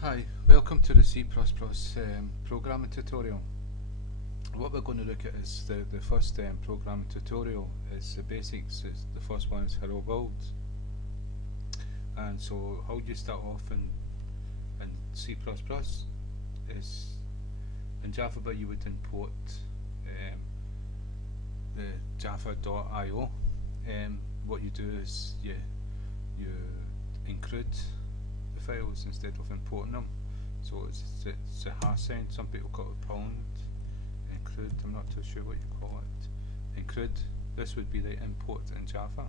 Hi, welcome to the C++ programming tutorial. What we're going to look at is the first programming tutorial is the basics. The first one is hello world. And so how you start off in C++ is in Java you would import the java.io. What you do is you include the files instead of importing them. So it's a hash sign. Some people call it pound. Include, I'm not too sure what you call it. Include, this would be the import in Java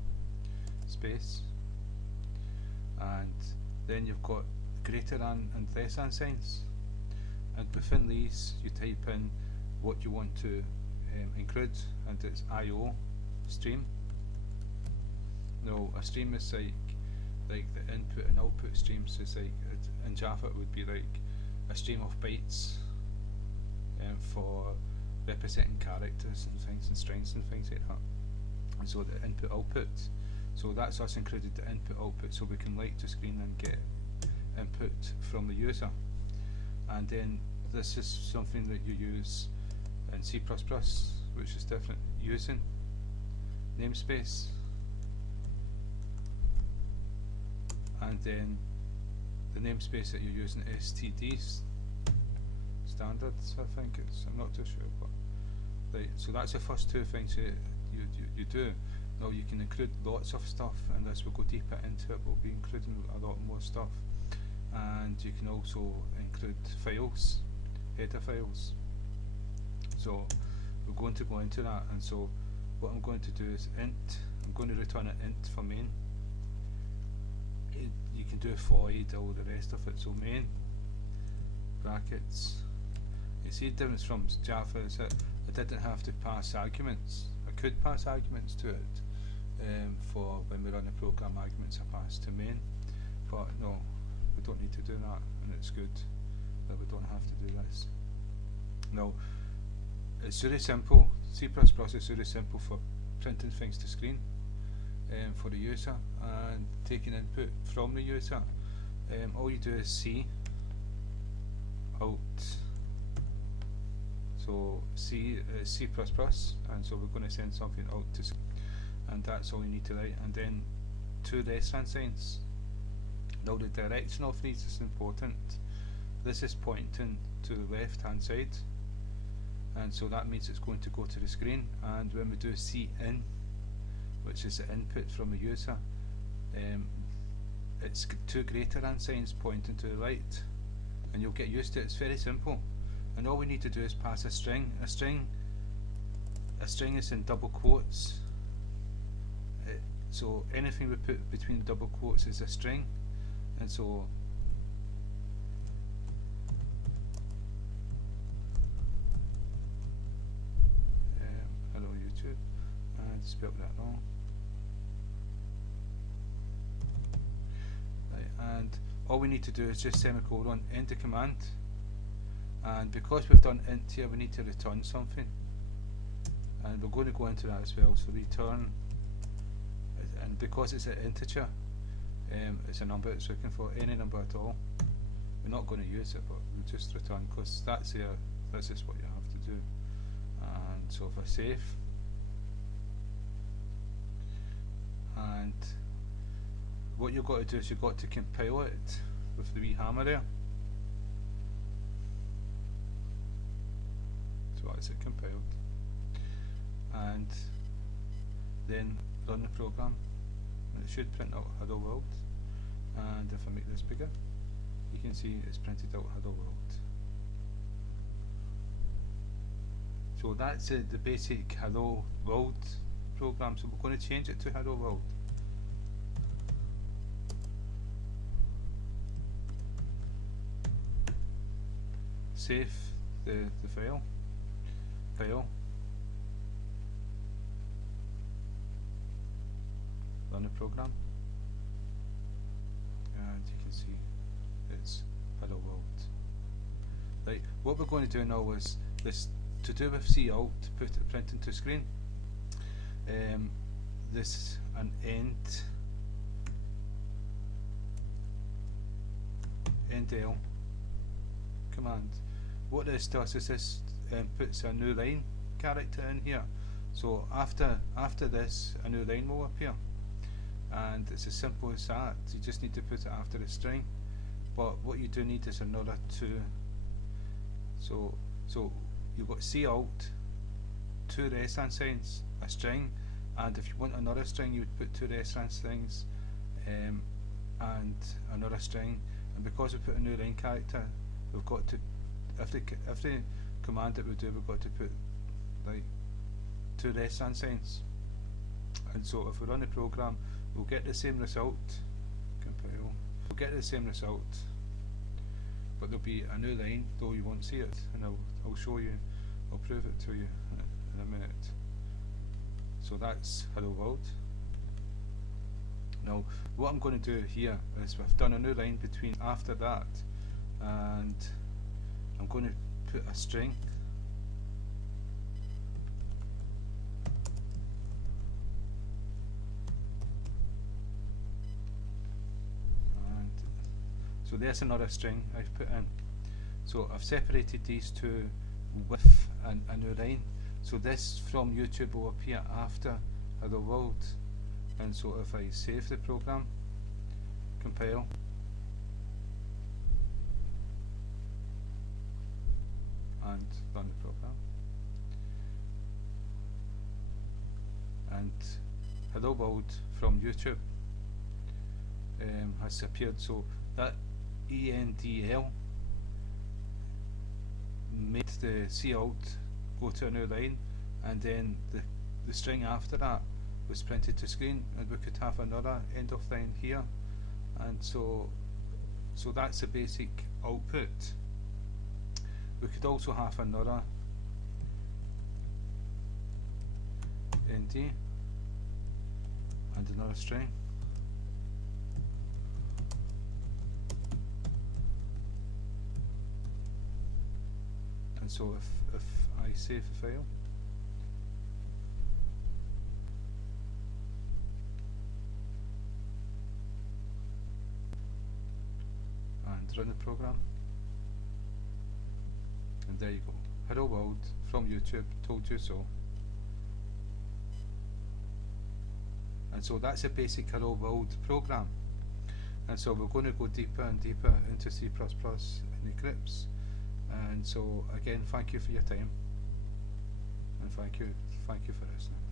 space. And then you've got greater than and less than signs. And within these you type in what you want to include, and it's IO stream. Now a stream is like the input and output streams. Is like in Java it would be like a stream of bytes for representing characters and things and strings and things like that. And so the input output. So that's us included the input output, so we can light the screen and get input from the user. And then this is something that you use in C++, which is different, using namespace. And then the namespace that you're using is STDs, standards, I think it's, I'm not too sure, but right, so that's the first two things you do. Now you can include lots of stuff, and as we go deeper into it we'll be including a lot more stuff. And you can also include files, header files. So we're going to go into that, and so what I'm going to do is int, I'm going to return an int for main. You can do void, all the rest of it, so main, brackets. You see the difference from Java is that I didn't have to pass arguments. I could pass arguments to it for when we run a program, arguments are passed to main, but no, we don't need to do that, and it's good that we don't have to do this. No, it's really simple. C++ is really simple for printing things to screen for the user and taking input from the user. All you do is C out, so C is C++, and so we're going to send something out to screen, and that's all you need to write. And then two less than signs. Now the direction of these is important. This is pointing to the left hand side, and so that means it's going to go to the screen. And when we do CIN, which is the input from the user, it's two greater than signs pointing to the right, and you'll get used to it. It's very simple, and all we need to do is pass a string. A string is in double quotes, so anything we put between double quotes is a string. And so hello YouTube, and spelled that wrong. Right, and all we need to do is just semicolon, end the command, and because we've done int here we need to return something, and we're going to go into that as well. So return, and because it's an integer, it's a number it's looking for, any number at all. We're not going to use it, but we'll just return, because that's here, this is what you have to do. And so if I save, and what you've got to do is you've got to compile it with the wee hammer there. So that's it compiled, and then run the program, and it should print out hello world. And if I make this bigger, you can see it's printed out hello world. So that's the basic hello world program. So we're going to change it to hello world. Save the file, run the program, and you can see it's hello world. Right, what we're going to do now is this to do with cout, put it print into screen. This an end L command. What this does is this puts a new line character in here. So after this, a new line will appear, and it's as simple as that. You just need to put it after a string. But what you do need is another two. So you've got C alt, two restaurant signs, a string, and if you want another string, you would put two restaurant strings and another string. And because we put a new line character, we've got to every command that we do, we've got to put like two restaurant signs. And so if we run the program, we'll get the same result. Compile. We'll get the same result, but there'll be a new line, though you won't see it. And I'll show you. I'll prove it to you in a minute. So that's hello world. Now what I'm going to do here is we've done a new line between after that, and I'm going to put a string. And so there's another string I've put in. So I've separated these two with a new line. So this from YouTube will appear after hello world. And so if I save the program, compile, and run the program, and hello world from YouTube has appeared. So that ENDL made the C alt go to a new line, and then the string after that was printed to screen, and we could have another end of line here. And so that's the basic output. We could also have another ND and another string. And so if I save the file and run the program, and there you go. Hello world from YouTube, told you so. And so that's a basic hello world program. And so we're going to go deeper and deeper into C++ in Eclipse. And so again, thank you for your time, and thank you for listening.